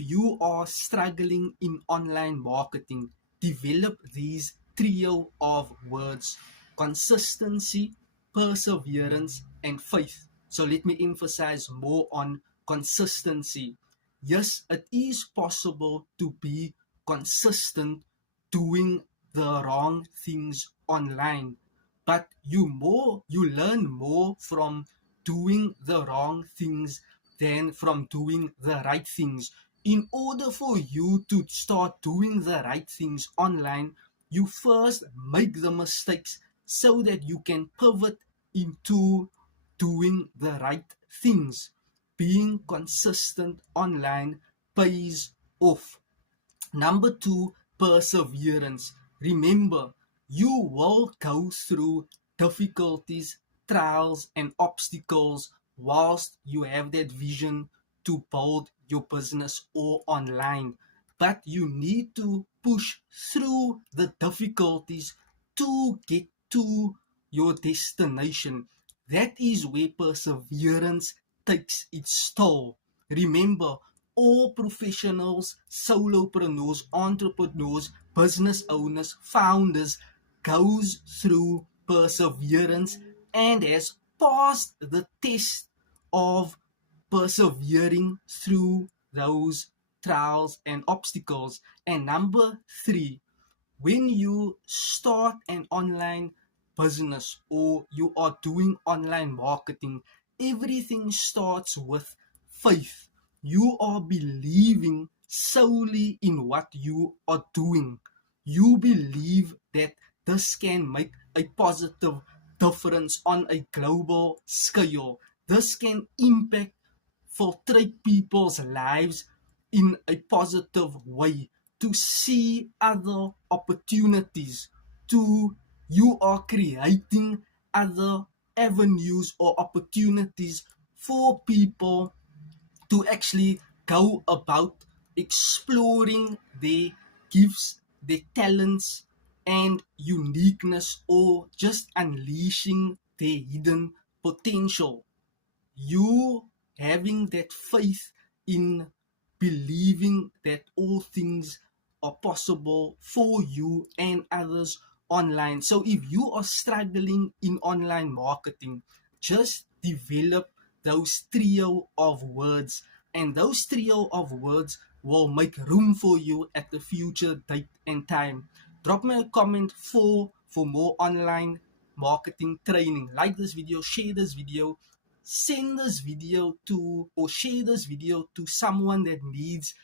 you are struggling in online marketing, develop these trio of words: consistency, perseverance, and faith. So let me emphasize more on consistency. Yes, it is possible to be consistent doing the wrong things online, but you learn more from doing the wrong things than from doing the right things. In order for you to start doing the right things online, you first make the mistakes so that you can pivot into doing the right things. Being consistent online pays off. Number two, perseverance. Remember, you will go through difficulties, trials, and obstacles whilst you have that vision to build your business or online. But you need to push through the difficulties to get to your destination. That is where perseverance takes its toll. Remember, all professionals, solopreneurs, entrepreneurs, business owners, founders goes through perseverance and has passed the test of persevering through those trials and obstacles. And number three, when you start an online business or you are doing online marketing, everything starts with faith. You are believing solely in what you are doing. You believe that this can make a positive difference on a global scale. This can impact, filtrate people's lives in a positive way, to see other opportunities, to you are creating other avenues or opportunities for people to actually go about exploring their gifts, their talents, and uniqueness, or just unleashing their hidden potential. You having that faith in believing that all things are possible for you and others online. So if you are struggling in online marketing, just develop those trio of words, and those trio of words will make room for you at the future date and time. Drop me a comment for more online marketing training. Like this video, share this video, send this video to or share this video to someone that needs